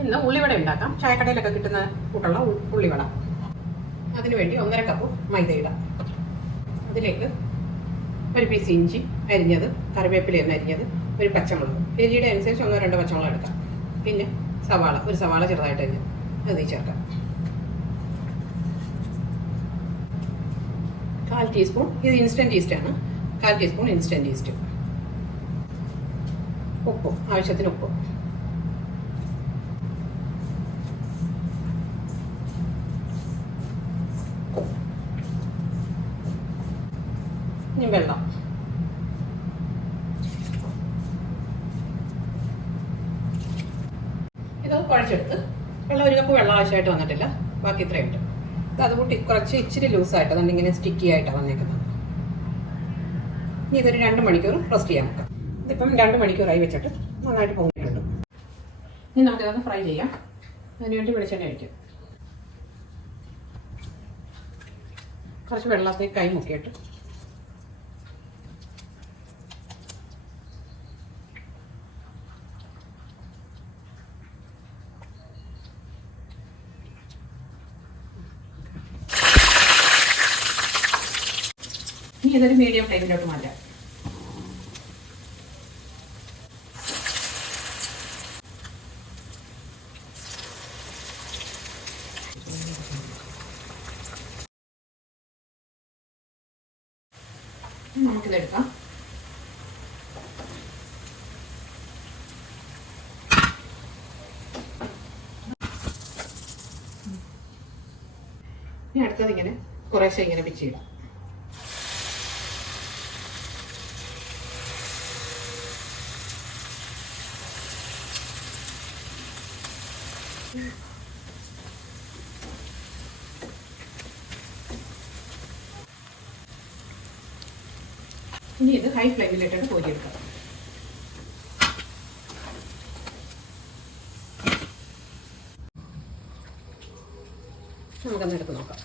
ഇന്ന് ഉള്ളിവട ഉണ്ടാക്കാം. ചായക്കടയിലൊക്കെ കിട്ടുന്ന കൂട്ടുള്ള ഉള്ളിവട. അതിനുവേണ്ടി 1.5 കപ്പ് മൈദ ഇടാം. അതിലേക്ക് ഒരു പീസ് ഇഞ്ചി അരിഞ്ഞത്, കറിവേപ്പിലയൊന്ന് അരിഞ്ഞത്, ഒരു പച്ചമുളക്, എരിയുടെ അനുസരിച്ച് 1-2 പച്ചമുളക് എടുക്കാം. പിന്നെ സവാള, ഒരു സവാള ചെറുതായിട്ട് അരിഞ്ഞ് അത് ചേർക്കാം. 1/4 ടീസ്പൂൺ, ഇത് ഇൻസ്റ്റൻറ്റ് ഈസ്റ്റാണ്, 1/4 ടീസ്പൂൺ ഇൻസ്റ്റൻറ്റ് ഈസ്റ്റ്. ഉപ്പ്, ആവശ്യത്തിന് ഉപ്പ്. ഇനി വെള്ളം. ഇത് കുഴച്ചെടുത്ത് വെള്ളം 1 കപ്പ് വെള്ളം ആവശ്യമായിട്ട് വന്നിട്ടില്ല, ബാക്കി ഇത്രയുണ്ട്. ഇത് അതുകൂട്ടി കുറച്ച് ഇച്ചിരി ലൂസായിട്ട് അതിങ്ങനെ സ്റ്റിക്കി ആയിട്ടാണ് വന്നേക്കുന്നത്. ഇനി ഇതൊരു 2 മണിക്കൂർ റെസ്റ്റ് ചെയ്യാൻ നോക്കാം. ഇതിപ്പം 2 മണിക്കൂറായി വെച്ചിട്ട് നന്നായിട്ട് പൊങ്ങിയിട്ടുണ്ട്. ഇനി നമുക്കിതൊന്ന് ഫ്രൈ ചെയ്യാം. അതിനുവേണ്ടി വെളിച്ചെണ്ണ ഒഴിക്കും. കുറച്ച് വെള്ളത്തിൽ കൈ മുക്കിയിട്ട് ഇനി ഇതൊരു മീഡിയം ഫ്ലെയിമിലോട്ട് മാറ്റാം. നമുക്കിതെടുക്കാം. ഇനി അടുത്തത് ഇങ്ങനെ കുറേശ്ശെ ഇങ്ങനെ പിച്ചിടാം. ഇനി ഇത് ഹൈ ഫ്ലെയിമിലിട്ടിട്ട് കോരിയെടുക്കാം. നമുക്കൊന്ന് എടുത്ത് നോക്കാം.